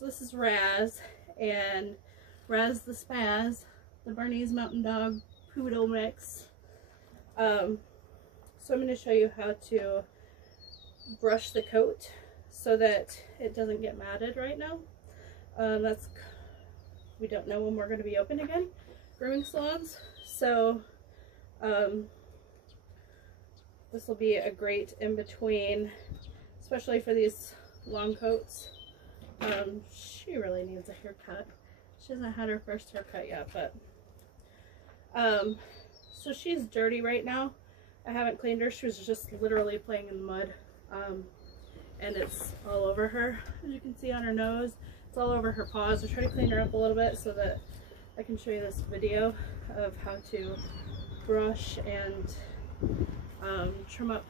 So this is Raz, and Raz the Spaz, the Bernese Mountain Dog Poodle mix. So I'm going to show you how to brush the coat so that it doesn't get matted right now. We don't know when we're going to be open again, grooming salons. So this will be a great in-between, especially for these long coats. She really needs a haircut. She hasn't had her first haircut yet, but so she's dirty right now. I haven't cleaned her. She was just literally playing in the mud, and it's all over her, as you can see on her nose. It's all over her paws. I try to clean her up a little bit so that I can show you this video of how to brush and trim up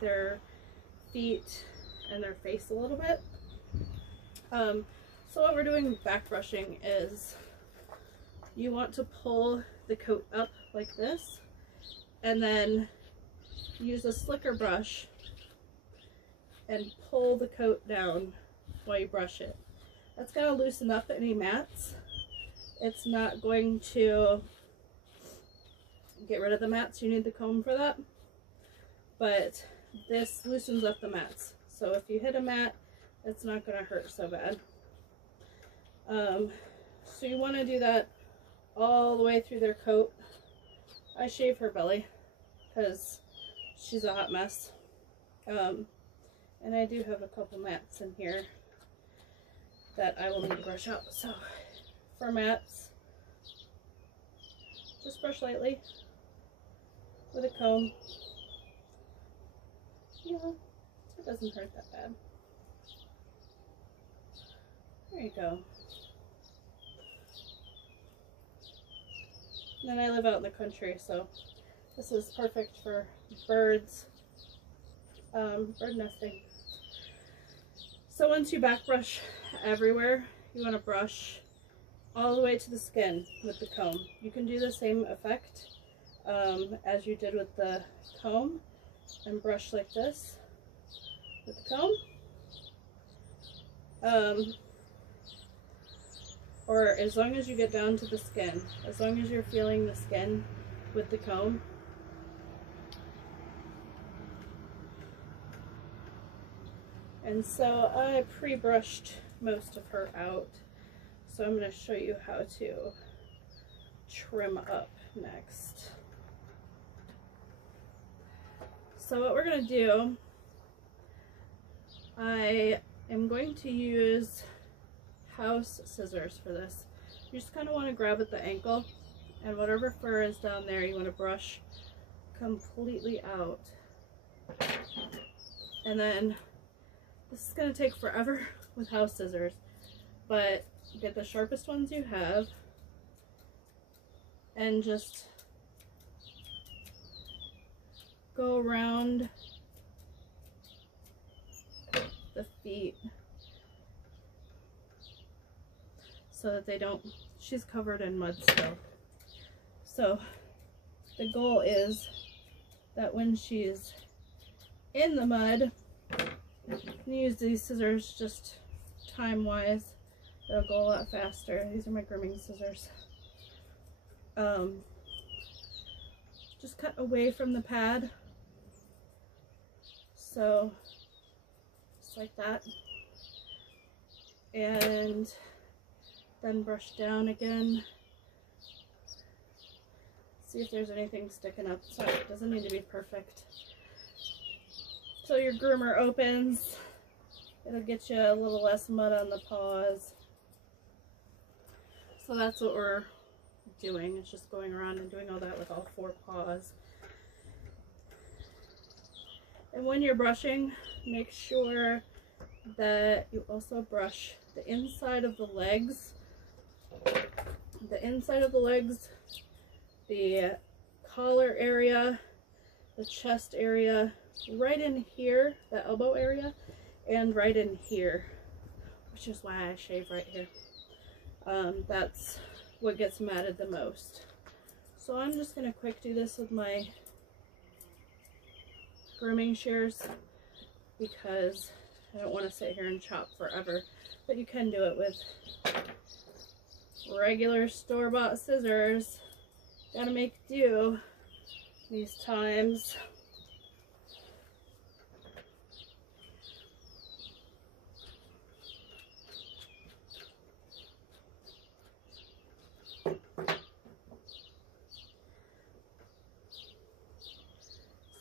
their feet and their face a little bit. So what we're doing with back brushing is you want to pull the coat up like this and then use a slicker brush and pull the coat down while you brush it. That's going to loosen up any mats. It's not going to get rid of the mats. You need the comb for that. But this loosens up the mats. So if you hit a mat, it's not going to hurt so bad. So you want to do that all the way through their coat. I shave her belly because she's a hot mess. And I do have a couple mats in here that I will need to brush out. So for mats, just brush lightly with a comb. Yeah, it doesn't hurt that bad. There you go. And then I live out in the country, so this is perfect for birds, bird nesting. So once you back brush everywhere, you want to brush all the way to the skin with the comb. You can do the same effect as you did with the comb and brush like this with the comb. Or as long as you get down to the skin, as long as you're feeling the skin with the comb. And so I pre-brushed most of her out. So I'm going to show you how to trim up next. So what we're going to do, I am going to use house scissors for this. You just kind of want to grab at the ankle, and whatever fur is down there you want to brush completely out. And then this is going to take forever with house scissors, but get the sharpest ones you have and just go around the feet so that they don't, she's covered in mud still. So the goal is that when she's in the mud, you can use these scissors just time-wise. It'll go a lot faster. These are my grooming scissors. Just cut away from the pad. So, just like that. And then brush down again. See if there's anything sticking up. So it doesn't need to be perfect. So your groomer opens. It'll get you a little less mud on the paws. So that's what we're doing. It's just going around and doing all that with all 4 paws. And when you're brushing, make sure that you also brush the inside of the legs. The inside of the legs, the collar area, the chest area, right in here, the elbow area, and right in here, which is why I shave right here. That's what gets matted the most. So I'm just going to quick do this with my grooming shears because I don't want to sit here and chop forever, but you can do it with regular store-bought scissors. Gotta make do these times.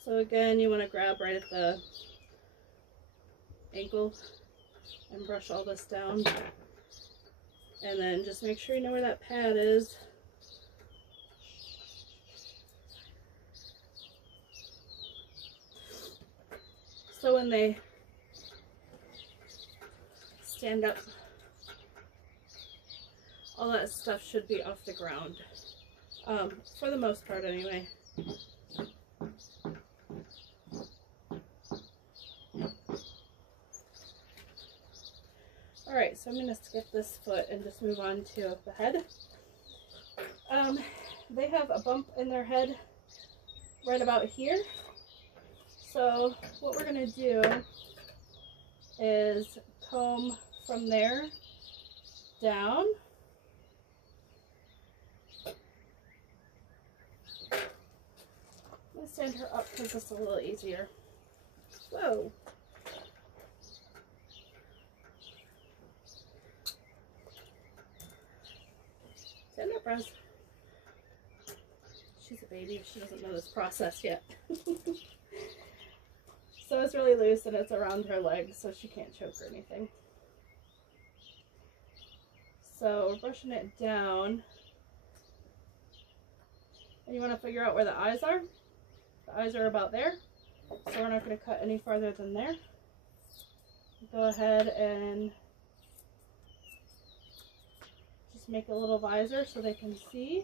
So again, you want to grab right at the ankle and brush all this down. And then just make sure you know where that pad is. So when they stand up, all that stuff should be off the ground. For the most part anyway. Alright, so I'm going to skip this foot and just move on to the head. They have a bump in their head right about here. So what we're going to do is comb from there down. I'm going to stand her up because it's a little easier. Whoa. Stand up, Rose. She's a baby. She doesn't know this process yet. So it's really loose and it's around her legs, so she can't choke or anything. So we're brushing it down. And you want to figure out where the eyes are. The eyes are about there. So we're not going to cut any farther than there. Go ahead and just make a little visor so they can see.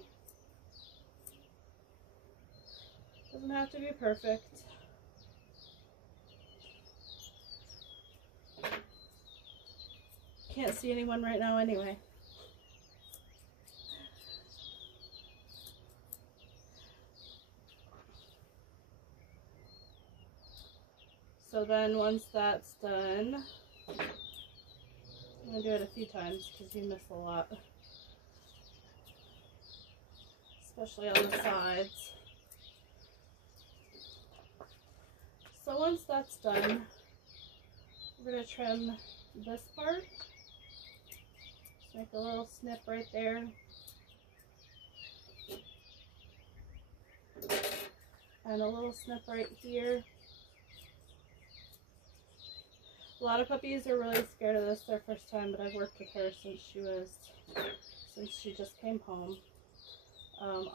Doesn't have to be perfect. Can't see anyone right now anyway. So then once that's done, I'm going to do it a few times because you miss a lot. Especially on the sides. So once that's done, we're going to trim this part. Just make a little snip right there. And a little snip right here. A lot of puppies are really scared of this their first time, but I've worked with her since she just came home.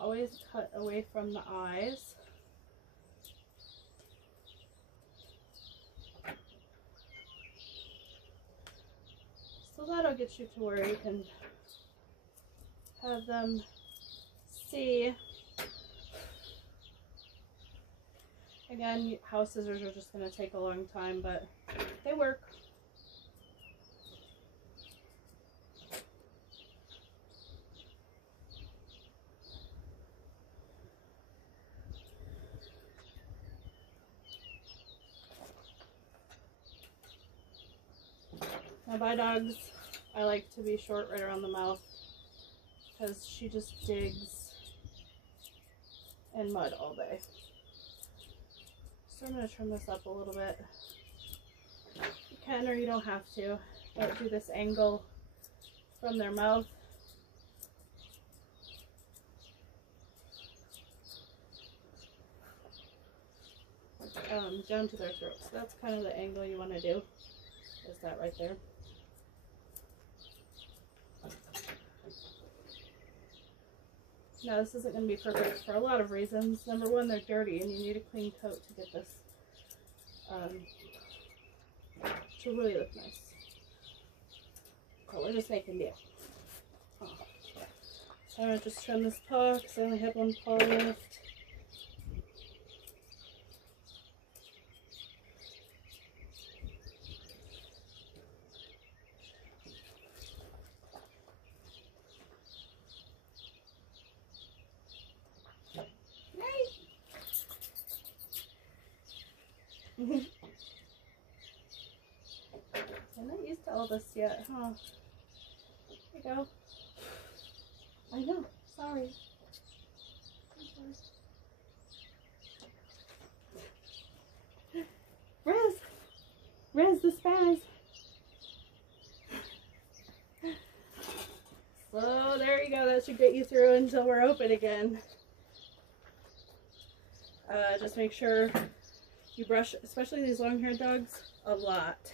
Always cut away from the eyes. So that'll get you to where you can have them see. Again, house scissors are just going to take a long time, but they work. Now by dogs, I like to be short right around the mouth because she just digs in mud all day. So I'm going to trim this up a little bit. You can or you don't have to, but do this angle from their mouth. Down to their throat. So that's kind of the angle you want to do, is that right there. Now this isn't going to be perfect for a lot of reasons. Number one, they're dirty and you need a clean coat to get this to really look nice. So we're just making do. So I'm going to just trim this paw because I only have one paw left. this yet, huh? There you go. I know. Sorry. Rez the spaz. So there you go. That should get you through until we're open again. Just make sure you brush, especially these long-haired dogs, a lot.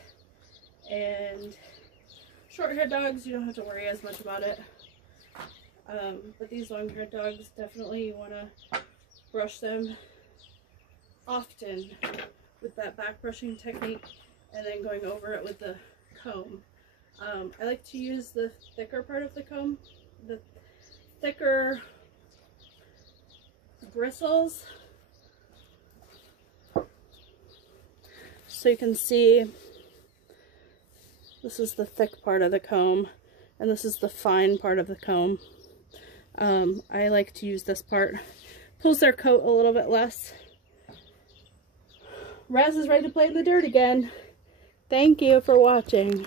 And short-haired dogs, you don't have to worry as much about it. But these long-haired dogs, definitely you want to brush them often with that back brushing technique and then going over it with the comb. I like to use the thicker part of the comb, the thicker bristles. So you can see this is the thick part of the comb and this is the fine part of the comb. I like to use this part. Pulls their coat a little bit less. Raz is ready to play in the dirt again. Thank you for watching.